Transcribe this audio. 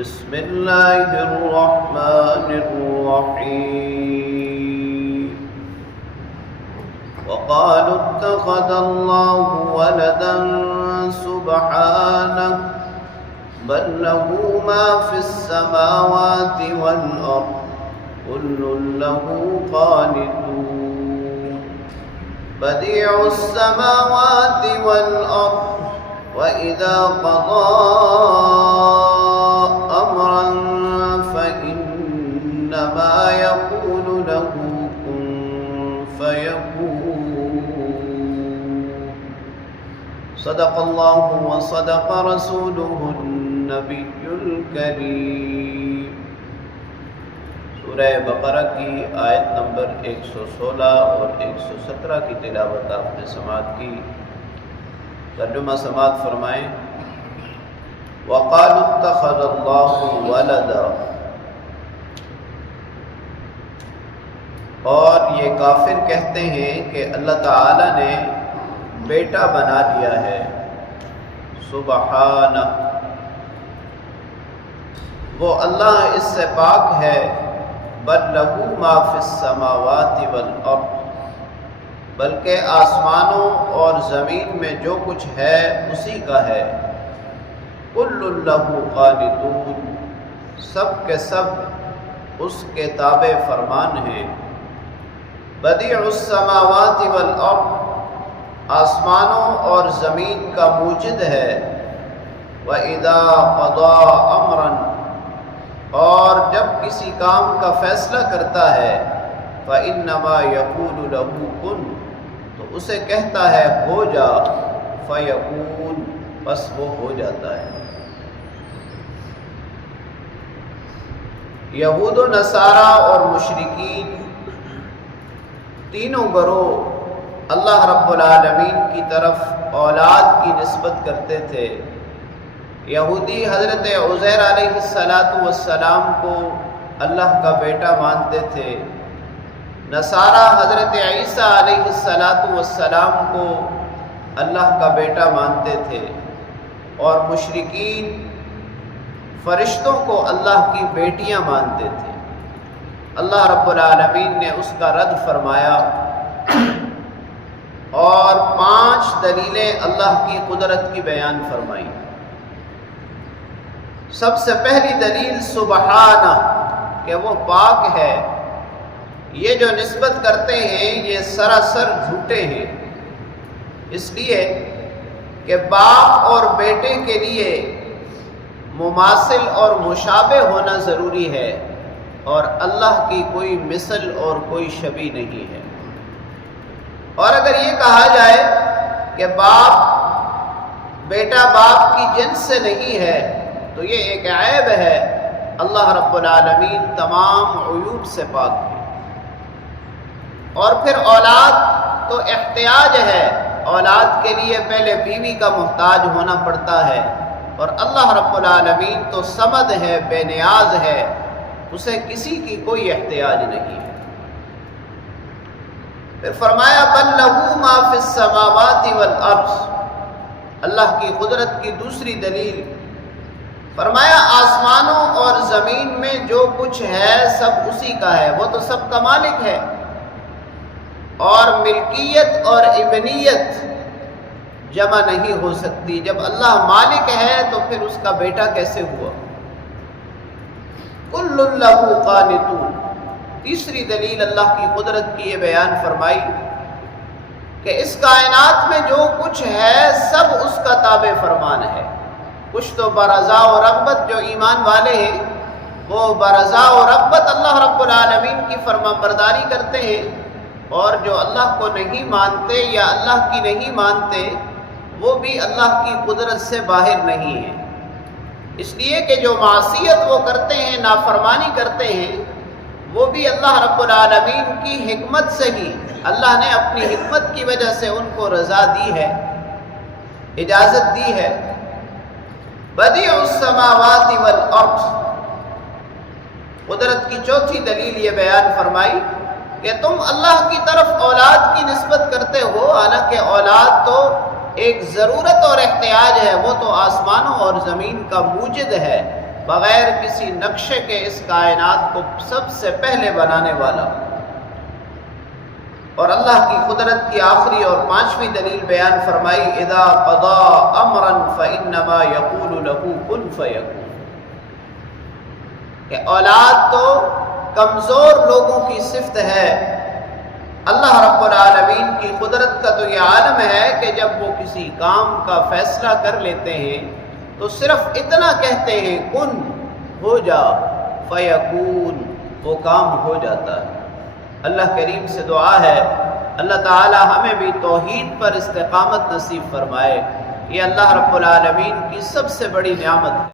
بسم الله الرحمن الرحيم وقالوا اتخذ الله ولدا سبحانه بل له ما في السماوات والأرض كل له قانتون بديع السماوات والأرض وإذا قضى أمرا فإنما يقول له كن فيكون صدق الله وصدق رسوله النبي الكريم۔ سورہ بقرہ کی آیت نمبر 116 اور 117 کی تلاوت آپ نے سماعت کی۔ ترجمہ سماعت فرمائیں۔ وَقَالُوا اتَّخَذَ اللَّهُ وَلَدًا، اور یہ کافر کہتے ہیں کہ اللہ تعالی نے بیٹا بنا لیا ہے۔ سبحانہ، وہ اللہ اس سے پاک ہے۔ بل لہ ما فی السماوات والارض، بلکہ آسمانوں اور زمین میں جو کچھ ہے اسی کا ہے۔ کل لہ قانتون، سب کے سب اس کے تابع فرمان ہیں۔ بدیع السماوات والارض، آسمانوں اور زمین کا موجد ہے۔ وَإِذَا قَضَى أَمْرًا، اور جب کسی کام کا فیصلہ کرتا ہے، فَإِنَّمَا يَقُولُ لَهُ كُن، تو اسے کہتا ہے ہو جا، فَيَكُونُ، بس وہ ہو جاتا ہے۔ یہود و نصارہ اور مشرکین تینوں گروہ اللہ رب العالمین کی طرف اولاد کی نسبت کرتے تھے۔ یہودی حضرت عزیر علیہ السلام کو اللہ کا بیٹا مانتے تھے، نصارہ حضرت عیسیٰ علیہ السلام کو اللہ کا بیٹا مانتے تھے، اور مشرکین فرشتوں کو اللہ کی بیٹیاں مانتے تھے۔ اللہ رب العالمین نے اس کا رد فرمایا اور 5 دلیلیں اللہ کی قدرت کی بیان فرمائی۔ سب سے پہلی دلیل سبحانہ، کہ وہ پاک ہے۔ یہ جو نسبت کرتے ہیں یہ سراسر جھوٹے ہیں، اس لیے کہ باپ اور بیٹے کے لیے مماثل اور مشابہ ہونا ضروری ہے، اور اللہ کی کوئی مثل اور کوئی شبیہ نہیں ہے۔ اور اگر یہ کہا جائے کہ بیٹا باپ کی جنس سے نہیں ہے تو یہ ایک عیب ہے۔ اللہ رب العالمین تمام عیوب سے پاک ہے۔ اور پھر اولاد تو احتیاج ہے، اولاد کے لیے پہلے بیوی کا محتاج ہونا پڑتا ہے، اور اللہ رب العالمین تو صمد ہے، بے نیاز ہے، اسے کسی کی کوئی احتیاج نہیں ہے۔ پھر فرمایا بل لہ ما فی السماوات والارض، اللہ کی قدرت کی دوسری دلیل فرمایا آسمانوں اور زمین میں جو کچھ ہے سب اسی کا ہے، وہ تو سب کا مالک ہے۔ اور ملکیت اور ابنیت جمع نہیں ہو سکتی، جب اللہ مالک ہے تو پھر اس کا بیٹا کیسے ہوا؟ کل لہ قانتون، تیسری دلیل اللہ کی قدرت کی یہ بیان فرمائی کہ اس کائنات میں جو کچھ ہے سب اس کا تابع فرمان ہے۔ کچھ تو برضا و رغبت، جو ایمان والے ہیں وہ برضا و رغبت اللہ رب العالمین کی فرما برداری کرتے ہیں، اور جو اللہ کو نہیں مانتے یا اللہ کی نہیں مانتے وہ بھی اللہ کی قدرت سے باہر نہیں ہیں۔ اس لیے کہ جو معصیت وہ کرتے ہیں، نافرمانی کرتے ہیں، وہ بھی اللہ رب العالمین کی حکمت سے ہی، اللہ نے اپنی حکمت کی وجہ سے ان کو رضا دی ہے، اجازت دی ہے۔ بدیع السماوات والارض، قدرت کی چوتھی دلیل یہ بیان فرمائی کہ تم اللہ کی طرف اولاد کی نسبت کرتے ہو، حالانکہ اولاد تو ایک ضرورت اور احتیاج ہے، وہ تو آسمانوں اور زمین کا موجد ہے، بغیر کسی نقشے کے اس کائنات کو سب سے پہلے بنانے والا۔ اور اللہ کی قدرت کی آخری اور پانچویں دلیل بیان فرمائی، اذا قضا امرا فانما یقول له کن فیکون، کہ اولاد تو کمزور لوگوں کی صفت ہے، اللہ رب العالمین کی قدرت کا تو یہ عالم ہے کہ جب وہ کسی کام کا فیصلہ کر لیتے ہیں تو صرف اتنا کہتے ہیں کن، ہو جا، فیکون، وہ کام ہو جاتا ہے۔ اللہ کریم سے دعا ہے اللہ تعالی ہمیں بھی توحید پر استقامت نصیب فرمائے، یہ اللہ رب العالمین کی سب سے بڑی نعمت ہے۔